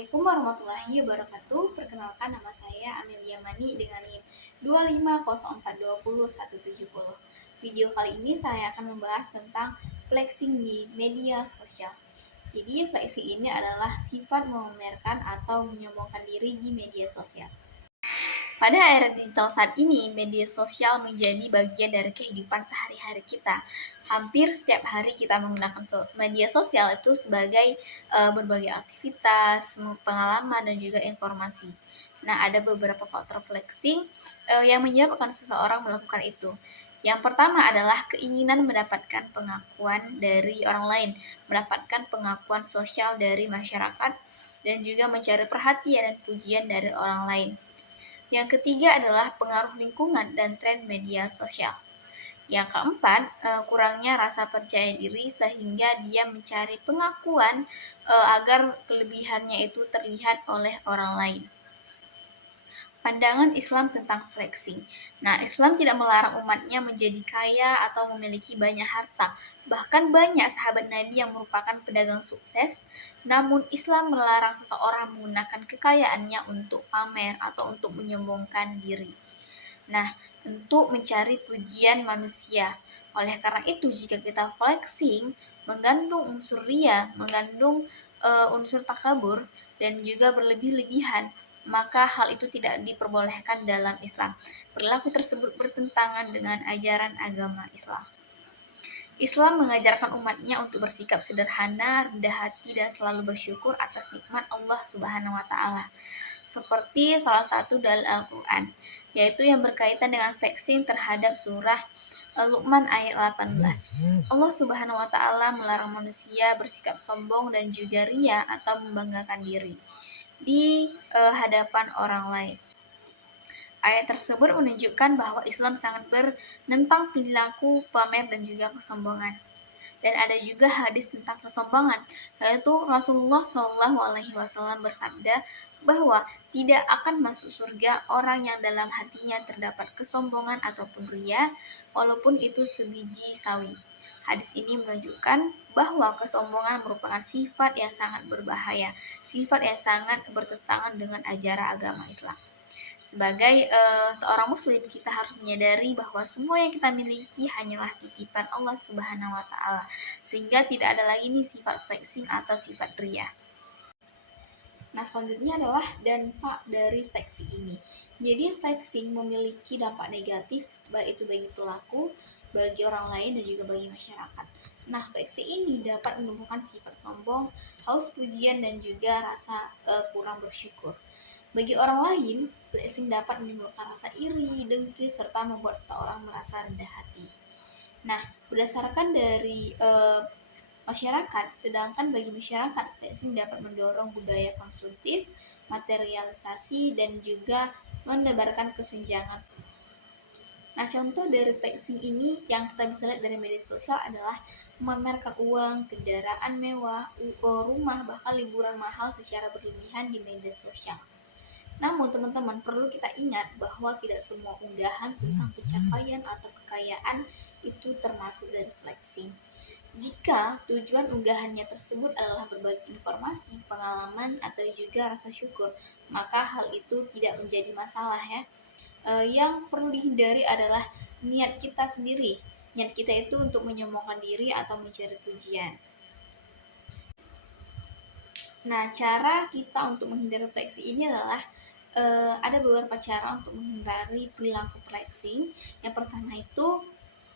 Assalamualaikum warahmatullahi wabarakatuh. Perkenalkan, nama saya Amelia Mani dengan NIM 250420170. Video kali ini saya akan membahas tentang flexing di media sosial. Jadi flexing ini adalah sifat memamerkan atau menyombongkan diri di media sosial. Pada era digital saat ini, media sosial menjadi bagian dari kehidupan sehari-hari kita. Hampir setiap hari kita menggunakan media sosial itu sebagai berbagai aktivitas, pengalaman, dan juga informasi. Nah, ada beberapa faktor flexing yang menyebabkan seseorang melakukan itu. Yang pertama adalah keinginan mendapatkan pengakuan dari orang lain, mendapatkan pengakuan sosial dari masyarakat, dan juga mencari perhatian dan pujian dari orang lain. Yang ketiga adalah pengaruh lingkungan dan tren media sosial. Yang keempat, kurangnya rasa percaya diri sehingga dia mencari pengakuan agar kelebihannya itu terlihat oleh orang lain. Pandangan Islam tentang flexing. Nah, Islam tidak melarang umatnya menjadi kaya atau memiliki banyak harta. Bahkan banyak sahabat Nabi yang merupakan pedagang sukses, namun Islam melarang seseorang menggunakan kekayaannya untuk pamer atau untuk menyombongkan diri. Nah, untuk mencari pujian manusia. Oleh karena itu, jika kita flexing, mengandung unsur ria, mengandung unsur takabur, dan juga berlebih-lebihan, maka hal itu tidak diperbolehkan dalam Islam. Perilaku tersebut bertentangan dengan ajaran agama Islam. Islam mengajarkan umatnya untuk bersikap sederhana, rendah hati, dan selalu bersyukur atas nikmat Allah Subhanahu wa Ta'ala. Seperti salah satu dalil Al-Quran, yaitu yang berkaitan dengan flexing terhadap surah Luqman ayat 18. Allah Subhanahu wa Ta'ala melarang manusia bersikap sombong dan juga ria atau membanggakan diri di hadapan orang lain. Ayat tersebut menunjukkan bahwa Islam sangat menentang perilaku pamer dan juga kesombongan. Dan ada juga hadis tentang kesombongan, yaitu Rasulullah SAW bersabda bahwa tidak akan masuk surga orang yang dalam hatinya terdapat kesombongan ataupun ria, walaupun itu sebiji sawi. Hadis ini menunjukkan bahwa kesombongan merupakan sifat yang sangat berbahaya, sifat yang sangat bertentangan dengan ajaran agama Islam. Sebagai seorang muslim, kita harus menyadari bahwa semua yang kita miliki hanyalah titipan Allah Subhanahu wa Ta'ala, sehingga tidak ada lagi nih sifat flexing atau sifat ria. Nah, selanjutnya adalah dampak dari flexing ini. Jadi flexing memiliki dampak negatif, baik itu bagi pelaku, bagi orang lain, dan juga bagi masyarakat. Nah, flexing ini dapat menumbuhkan sifat sombong, haus pujian, dan juga rasa kurang bersyukur. Bagi orang lain, flexing dapat menimbulkan rasa iri, dengki, serta membuat seseorang merasa rendah hati. Nah, berdasarkan dari masyarakat, sedangkan bagi masyarakat, flexing dapat mendorong budaya konsumtif, materialisasi, dan juga menebarkan kesenjangan. Nah, contoh dari flexing ini yang kita bisa lihat dari media sosial adalah memamerkan uang, kendaraan mewah, rumah, bahkan liburan mahal secara berlebihan di media sosial. Namun teman-teman, perlu kita ingat bahwa tidak semua unggahan tentang pencapaian atau kekayaan itu termasuk dari flexing. Jika tujuan unggahannya tersebut adalah berbagi informasi, pengalaman, atau juga rasa syukur, maka hal itu tidak menjadi masalah ya. Yang perlu dihindari adalah niat kita sendiri. Niat kita itu untuk menyombongkan diri atau mencari pujian. Nah, cara kita untuk menghindari flexing ini adalah ada beberapa cara untuk menghindari perilaku flexing. Yang pertama itu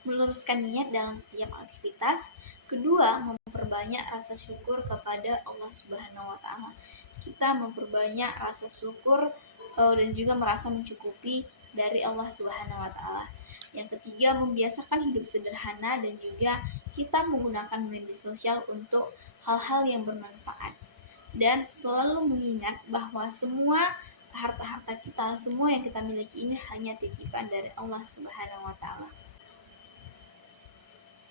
meluruskan niat dalam setiap aktivitas. Kedua, memperbanyak rasa syukur kepada Allah Subhanahu wa Ta'ala. Kita memperbanyak rasa syukur dan juga merasa mencukupi dari Allah Subhanahu wa Ta'ala. Yang ketiga, membiasakan hidup sederhana dan juga kita menggunakan media sosial untuk hal-hal yang bermanfaat. Dan selalu mengingat bahwa semua harta-harta kita, semua yang kita miliki ini hanya titipan dari Allah Subhanahu wa Ta'ala.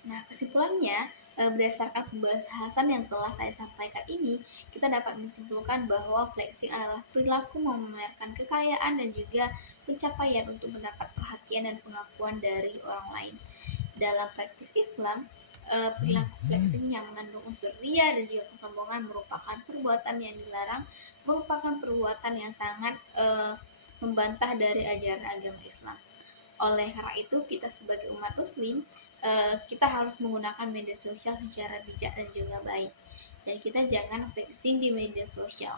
Nah, kesimpulannya, berdasarkan pembahasan yang telah saya sampaikan ini, kita dapat menyimpulkan bahwa flexing adalah perilaku memamerkan kekayaan dan juga pencapaian untuk mendapat perhatian dan pengakuan dari orang lain. Dalam praktik Islam, Perilaku flexing yang mengandung unsur ria dan juga kesombongan merupakan perbuatan yang dilarang, merupakan perbuatan yang sangat membantah dari ajaran agama Islam. Oleh karena itu, kita sebagai umat muslim, kita harus menggunakan media sosial secara bijak dan juga baik. Dan kita jangan flexing di media sosial,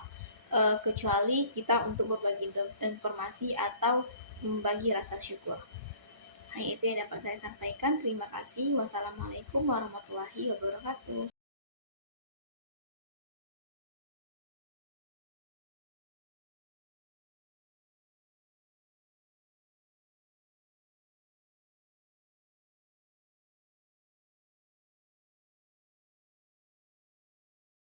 kecuali kita untuk berbagi informasi atau membagi rasa syukur. Hanya itu yang dapat saya sampaikan. Terima kasih. Wassalamualaikum warahmatullahi wabarakatuh.